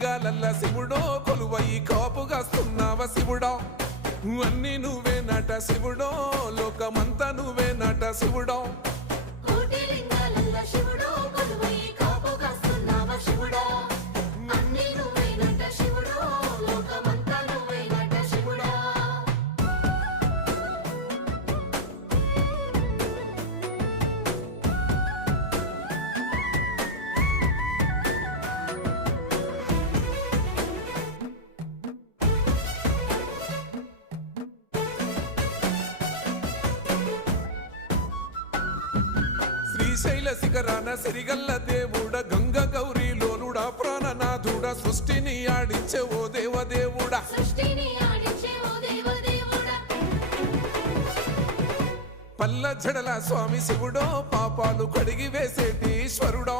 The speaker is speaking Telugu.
లింగాలల్ల శివుడో కొలువయి కాపుగాస్తున్నావ శివుడా అన్ని నువ్వే నట శివుడో లోకమంతా నువ్వే నట శివుడో కోటి లింగాలల్ల శివుడో కొలువై కాపుగాస్తున్నావ శివుడా అన్ని నువ్వే నట శివుడో లోకమంతా నువ్వే నట శివుడా శ్రీశైల శిఖరాన సిరిగల్ల దేవుడ గంగ గౌరీ లోలుడా ప్రాణనాథుడ సృష్టిని ఆడించే ఓ దేవదేవుడా సృష్టిని ఆడించే ఓ దేవదేవుడా పల్ల జడల స్వామి శివుడో పాపాలు కడిగి వేసేటి ఈశ్వరుడో